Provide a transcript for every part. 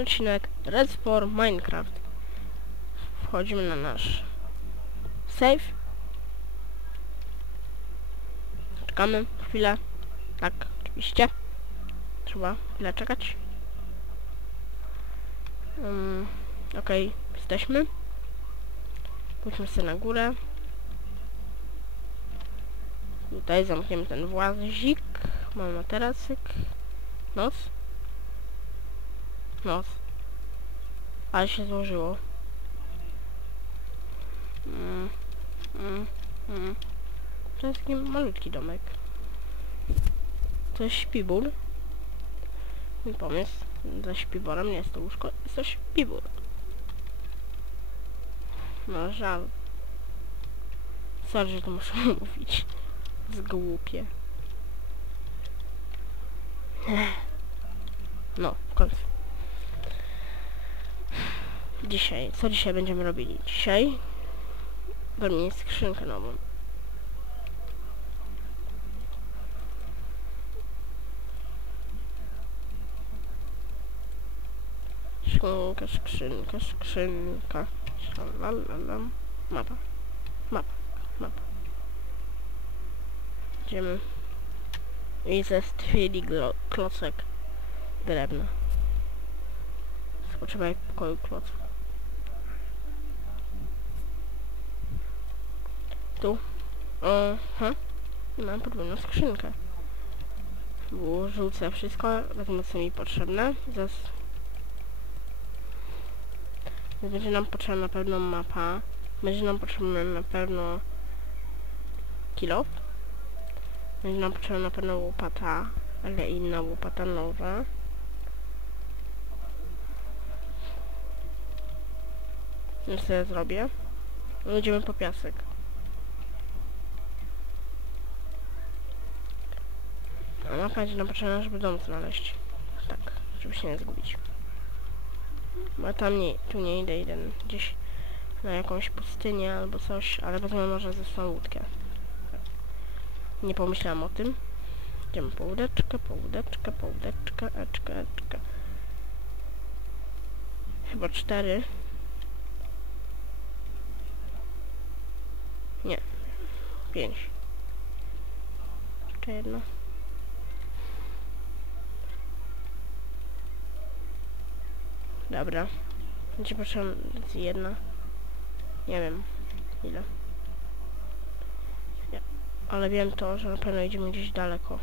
odcinek Red for Minecraft. Wchodzimy na nasz save. Czekamy chwilę. Tak, oczywiście. Trzeba chwilę czekać. Um, Okej, jesteśmy. Pójdźmy sobie na górę. Tutaj zamkniemy ten włazik. Mamy materacyk. Noc. Noc. Ale się złożyło. To jest taki malutki domek. To jest śpiwór. Mój pomysł za śpiworem nie jest to łóżko, jest to śpiwór. No żal. Sorry, że to muszę mówić. Zgłupie. No, w końcu. Dzisiaj, co dzisiaj będziemy robili? Dzisiaj wymienię skrzynkę nową. Skrzynka, skrzynka, skrzynka. Szalalalala. Mapa. Mapa. Mapa. Idziemy. I ze stwierdzili klocek drewna. W pokoju kloc. Tu. Aha. Mam podwójną skrzynkę. Rzucę wszystko, wezmę co mi potrzebne. Zas... Będzie nam potrzebna na pewno mapa. Będzie nam potrzebna na pewno kilo. Będzie nam potrzebna na pewno łopata, ale inna łopata nowa. Już sobie zrobię. Idziemy po piasek. A mapa będzie nam potrzebna, żeby dom znaleźć. Tak, żeby się nie zgubić. Bo tam nie, tu nie idę, idę gdzieś na jakąś pustynię albo coś, ale wezmę może ze sobą łódkę. Nie pomyślałam o tym. Idziemy po łódeczkę, po łódeczkę, po łódeczkę, eczkę, eczkę. Chyba cztery. Nie. Pięć. Jeszcze jedno. Dobra. Będzie potrzebna jedna. Nie wiem. Ile. Nie. Ale wiem to, że na pewno idziemy gdzieś daleko.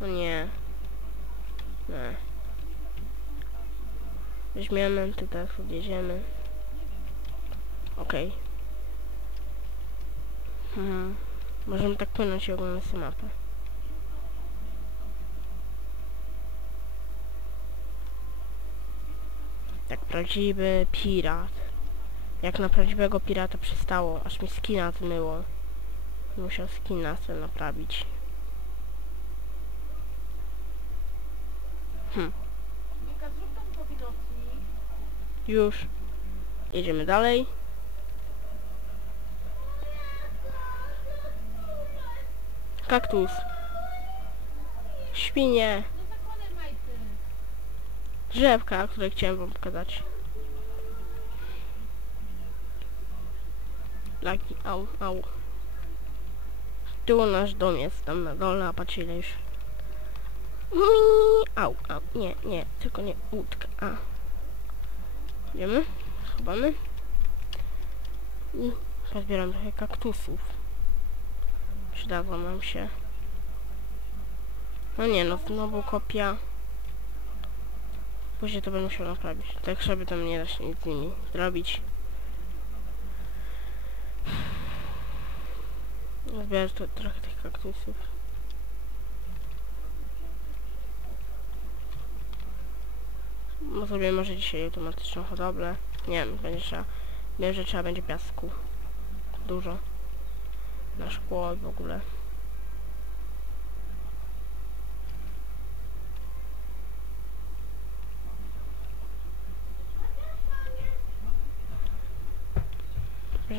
No nie. Nie. Weźmiemy, ty teraz odjedziemy. Okej. Mhm. Możemy tak płynąć i oglądać sobie mapę. Jak prawdziwy pirat. Jak na prawdziwego pirata przystało, aż mi skina zmyło. Musiał skina sobie naprawić. Hm. Już. Jedziemy dalej. Kaktus. Świnie. Drzewka, które chciałem wam pokazać. Laki, au, au. Tu nasz dom jest, tam na dole, a patrz ile już. Au, au, nie, nie, tylko nie łódka, a. Idziemy, schowamy. I pozbieram trochę kaktusów. Przydadzą nam się. No nie no, znowu kopia. Później to będę musiał naprawić. Tak żeby tam nie da się nic z nimi zrobić. Zbierę tu trochę tych kaktusów. No zrobię może dzisiaj automatyczną hodowlę. Nie wiem, będzie trzeba. Wiem, że trzeba będzie piasku. Dużo. Na szkło w ogóle.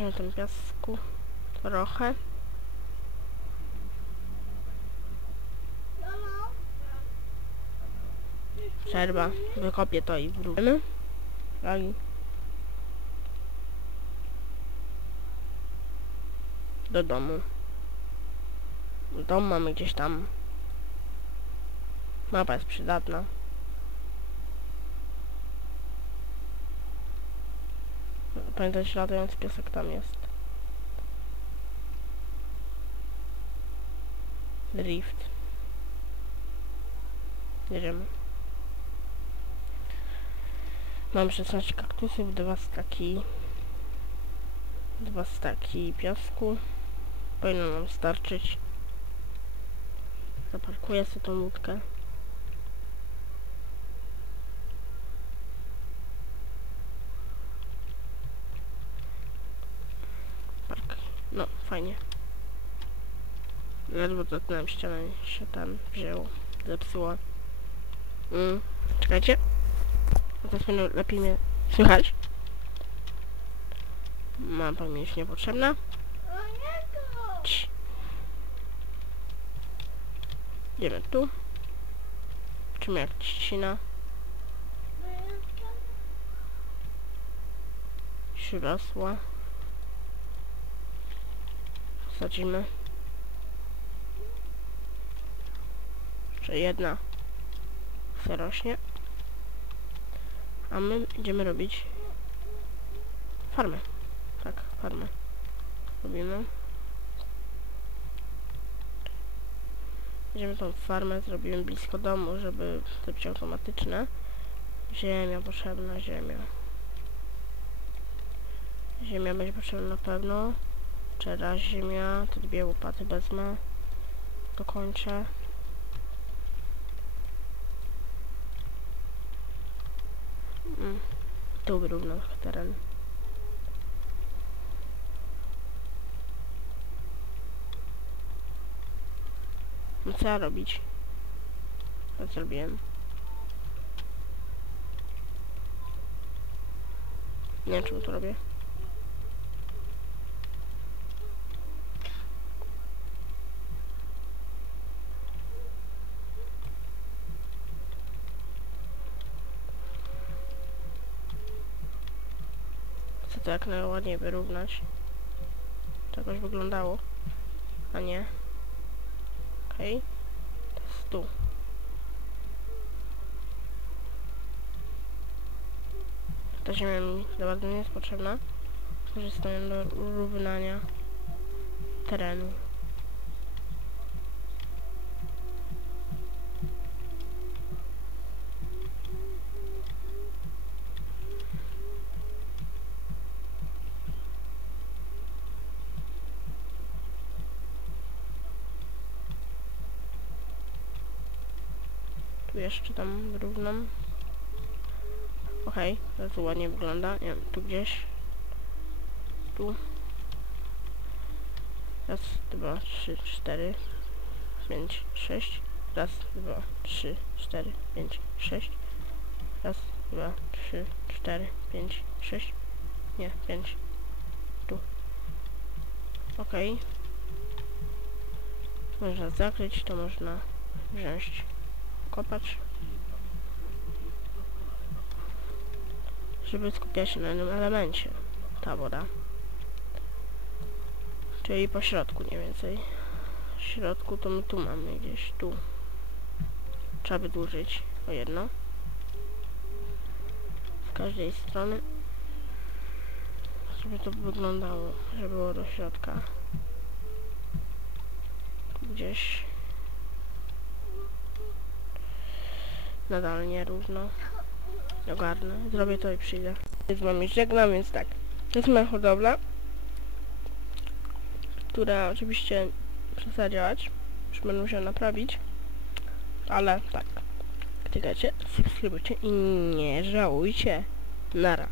Bierzemy tam piasku trochę. Przerwa. Wykopię to i wrócimy. Lagi. Do domu. Dom mamy gdzieś tam. Mapa jest przydatna. Pamiętajcie, latający piesek tam jest. Drift. Jedziemy. Mam 16 kaktusów, dwa staki. Dwa staki piasku. Powinno nam starczyć. Zaparkuję sobie tą łódkę. Park. No, fajnie. Ledwo dotknąłem ścianę, się tam wzięło. Zepsuło. Mm. Czekajcie. No to powinno lepiej mnie słychać. Mapa mi już niepotrzebna. Cii. Idziemy tu. Czym jak trzcina. Przyrosła. Sadzimy. Jeszcze jedna. Rośnie. A my będziemy robić farmę. Tak, farmę. Robimy. Będziemy tą farmę zrobimy blisko domu, żeby to być automatyczne. Ziemia potrzebna, ziemia. Ziemia będzie potrzebna na pewno. Czera ziemia, te dwie łopaty wezmę. Dokończę. Mm. Tu wyrównam teren. No co ja robić? Co zrobiłem? Nie wiem czemu to robię. To jak najładniej wyrównać. To jakoś wyglądało. A nie. Okej. To jest tu. Ta ziemia mi za bardzo nie jest potrzebna. Korzystam do równania terenu. Tu jeszcze tam równam. Okej, okay, to ładnie wygląda. Nie wiem, tu gdzieś. Tu. Raz, dwa, trzy, cztery, pięć, sześć. Raz, dwa, trzy, cztery, pięć, sześć. Raz, dwa, trzy, cztery, pięć, sześć. Nie, pięć. Tu. Okej. Okay. Można zakryć, to można wziąć kopać. Żeby skupiać się na jednym elemencie ta woda. Czyli po środku mniej więcej. W środku to my tu mamy gdzieś tu. Trzeba wydłużyć o jedno. Z każdej strony. Żeby to wyglądało, żeby było do środka. Gdzieś nadal nierówno. Ogarnę, zrobię to i przyjdę. Z wami żegnam, więc tak. To jest moja hodowla, która oczywiście przestała działać. Już będę musiał naprawić. Ale tak. Klikajcie, subskrybujcie i nie żałujcie. Nara.